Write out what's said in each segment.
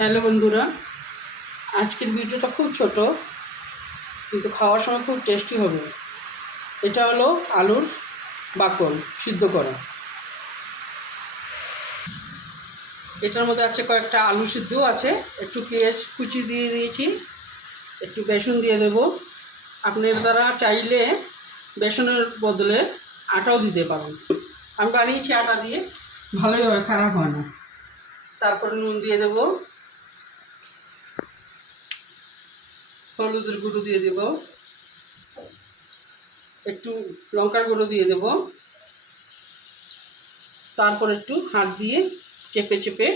Hello বন্ধুরা, আজকের ভিডিওটা খুব ছোট কিন্তু খাওয়ার সময় খুব টেস্টি হবে। এটা হলো আলুর বাকল সিদ্ধ করা। এটার মধ্যে আছে কয়েকটা আলু সিদ্ধ আছে, একটু পেঁয়াজ কুচি দিয়ে দিয়েছি, একটু বেসন দিয়ে দেব। আপনারা চাইলে বেসনের বদলে আটাও দিতে পারেন। আমি বানিয়েছি আটা দিয়ে, ভালোই হয়, খারাপ হয় না। তারপরে নুন দিয়ে দেব, হলুদের গুঁড়ো দিয়ে দেব, একটু লঙ্কার গুঁড়ো দিয়ে দেব। তারপর একটু হাত দিয়ে চেপে চেপে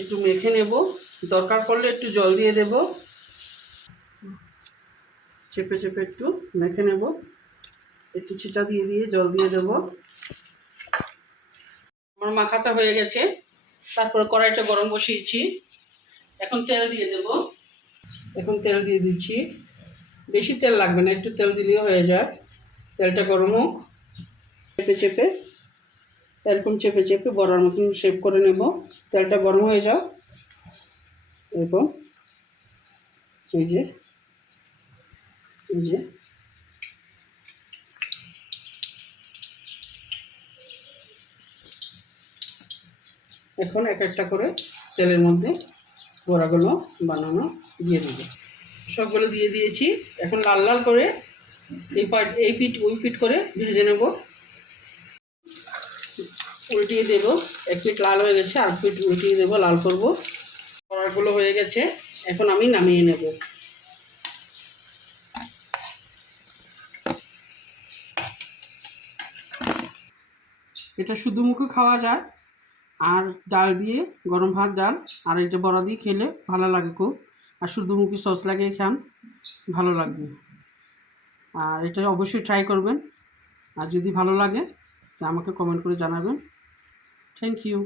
একটু মেখে নেব। দরকার পড়লে একটু জল দিয়ে দেব। চেপে চেপে একটু মেখে নেব, একটু ছিটা দিয়ে দিয়ে জল দিয়ে দেব। আমার মাখাটা হয়ে গেছে। তারপর কড়াইটা গরম বসিয়েছি, এখন তেল দিয়ে দেব। এখন তেল দিয়ে দিচ্ছি, বেশি তেল লাগবে না, একটু তেল দিলেও হয়ে যায়। তেলটা গরম হোক। চেপে চেপে এরকম চেপে চেপে বড়ার মতন শেপ করে নেব। তেলটা গরম হয়ে যাও এবং এই যে এখন এক একটা করে তেলের মধ্যে বড়াগুলো বানানো দিয়ে দেবো। সবগুলো দিয়ে দিয়েছি। এখন লাল লাল করে এই পিঠ ওই পিঠ করে ভেজে নেব। উল্টিয়ে দেবো, এক পিঠ লাল হয়ে গেছে, আর পিঠ উল্টিয়ে দেবো, লাল করব। বড়াগুলো হয়ে গেছে, এখন আমি নামিয়ে নেব। এটা শুধু মুখে খাওয়া যায়, আর ডাল দিয়ে, গরম ভাত ডাল আর এটা বড়া দিয়ে খেলে ভালো লাগে খুব। আর শুধু মুখে সস লাগিয়ে খান, ভালো লাগবে। আর এটা অবশ্যই ট্রাই করবেন। আর যদি ভালো লাগে তা আমাকে কমেন্ট করে জানাবেন। Thank you.